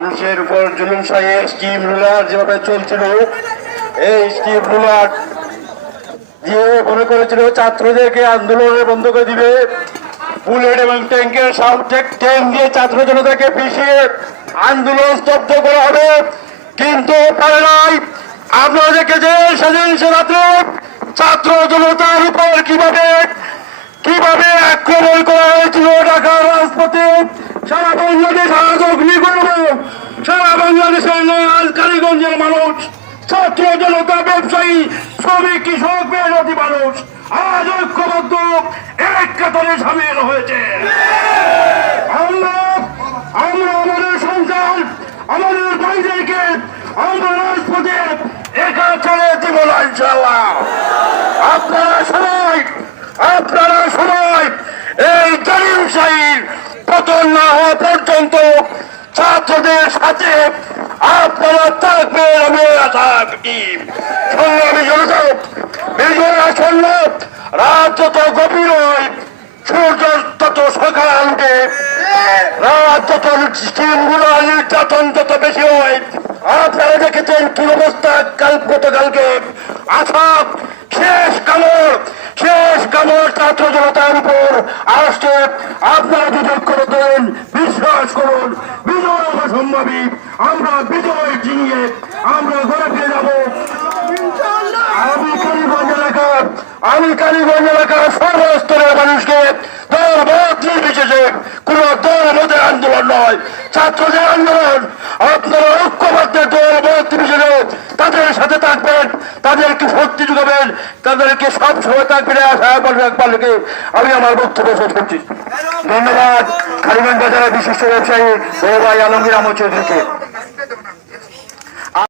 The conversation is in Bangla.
মানুষের উপর জুলুম সাহে স্টিম রুলার যেভাবে চলছিল, এই স্টিম রুলার যে মনে করেছিল ছাত্রদেরকে আন্দোলনে বন্ধ করে দিবে। বুলেট এবং ট্যাঙ্কের সামনে ট্যাঙ্ক দিয়ে ছাত্র জনতাকে পিছিয়ে আন্দোলন স্তব্ধ করা হবে। কিন্তু পারে নাই। আপনারা দেখেছেন সেদিন সে রাত্রে ছাত্র জনতার উপর কীভাবে কীভাবে আক্রমণ করা হয়েছিল ঢাকার সারা বাংলাদেশ আজ অগ্নিগর্ভ সারা বাংলাদেশের নয়াল কালীগঞ্জের মানুষ, ছাত্র জনতা, ব্যবসায়ী, শ্রমিক, কৃষক, মেহনতি মানুষ, আজ ঐক্যবদ্ধ, এক কাতারে সামিল হয়েছে। আমরা আমরা আমাদের সন্তান আমাদের ভাইদেরকে আমরা রাজপথে একা চলে দিব আপনারা সবাই আপনারা সবাই এই জালিম শাহীর পতন না হওয়া পর্যন্ত ছাত্রদের সাথে আপনারা থাকবেন, আমি করি সংগ্রামী জনতা, বিজয় আসন্ন গভীর হয়, সূর্য তত সকাল উঠে রাত যত স্টিমগুলো নির্যাতন যত বেশি হয়, আপনারা দেখেছেন কি অবস্থা কাল গতকালকে আসাম শেষ কামড়। শেষ কামড় ছাত্র জনতার উপর আসছে আপনারা যদি করে দেন, বিশ্বাস করুন, বিজয় অসম্ভবী আমরা বিজয় চিনিয়ে আমরা ঘরে ফিরে যাব আমি কালীগঞ্জ এলাকার, আমি কালীগঞ্জ এলাকার সর্বস্তরের মানুষকে দল মত নির্বিশেষে কোন দল মতের আন্দোলন নয়। ছাত্রদের আন্দোলন, আপনারা ঐক্যবদ্ধের দল মত নির্বিশেষে তাদের সাথে থাকবেন তাদেরকে শক্তি সব সময় থাকবেন আশা পালকে আমি আমার বক্তব্য শেষ করছি। ধন্যবাদ। কালীগঞ্জ বাজারের বিশিষ্ট ব্যবসায়ী ও ভাই আলমগীর আমার চৌধুরীকে।